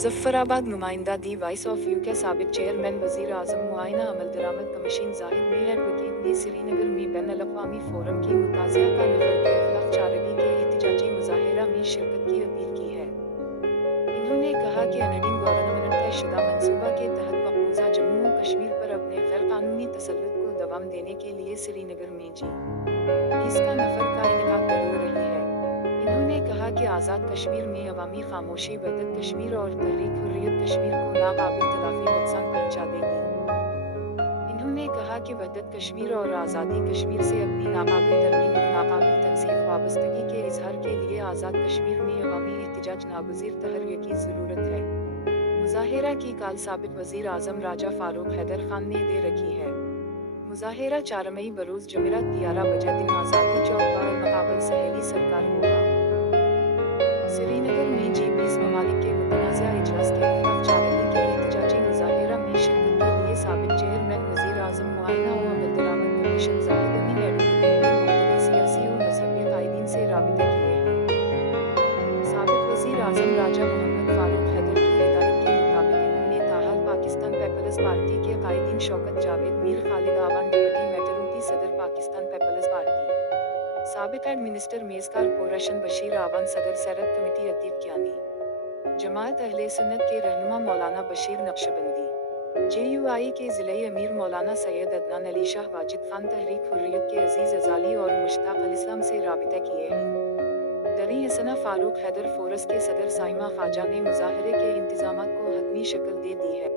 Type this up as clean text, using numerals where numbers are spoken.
मुजफ्फराबाद नुमाइंदा दी voice of you के साबिक चेयरमैन वजीर आजम मुआयना अमल दरामद कमीशन जाहिद मीर एडवोकेट ने श्रीनगर में बैन अल-अक़वामी फोरम की मुताज़ा का नफर के खिलाफ चारगी के एहतजाजी मुज़ाहिरा में शिरकत की अपील की है। इन्होंने कहा कि अनडिंग गवर्नमेंट तय शुदा मनसूबा के तहत मकबूजा जम्मू और कश्मीर पर अपने गैर कानूनी तसल्लुत को दवाम देने के लिए श्रीनगर में G20 का नफर का इनेकाद हो रही है। इन्होंने कहा कि आज़ाद कश्मीर में अवामी खामोशी वहदत कश्मीर और तहरीक हुर्रियत कश्मीर को नाकाबिल तलाफी नुकसान पहुंचा देगी। इन्होंने कहा कि वहदत कश्मीर और आज़ादी कश्मीर से अपनी नाकाबिल तरमीम और नाकाबिल तनसीफ वाबस्तगी के इजहार के लिए आज़ाद कश्मीर में अवामी एहतजाज नागुज़ीर तहर्रिय की ज़रूरत है। मुज़ाहिरा की काल साबिक वज़ीर आज़म राजा फ़ारूक हैदर खान ने दे रखी है। मुज़ाहिरा 4 मई बरोज़ जमेरात 11 बजे दिन आज़ादी चौक पर मकाबल सहेली सरकार होगा। श्रीनगर में G20 ममालिक के मुतनाज़ा इजलास के खिलाफ चारगी के एहतजाजी मुज़ाहिरा में शिरकत के लिए साबिक चेयरमैन वज़ीर आज़म मुआयना व अमल दरामद कमीशन जाहिद मीर एडवोकेट ने मुख्तलिफ सियासी व मजहबी कायदीन से राबिते किए हैं। साबिक वज़ीर आज़म राजा मोहम्मद फ़ारूक हैदर की हिदायत के मुताबिक इन्होंने ताहाल पाकिस्तान पीपल्स पार्टी के कायदीन शौकत जावेद मीर खालिद आवान डिप्टी मेटरूटी सदर पाकिस्तान पीपल्स पार्टी साबिक एडमिनिस्टर मेज़ कारपोरेशन बशीर आवान सदर सैरत कमेटी अतीफ कियानी जमात अहले सुन्नत के रहनुमा मौलाना बशीर नक्शबंदी JUI के ज़िले अमीर मौलाना सैयद अदनान अली शाह वाजिद खान तहरीक हुर्रियत के अजीज़ अजाली और मुश्ताक अल इस्लाम से राबिता किए हैं। दरी हसना फ़ारूक हैदर फोरस के सदर साइमा ख्वाजा ने मुज़ाहरे के इंतज़ामात को हतमी शक्ल दे दी है।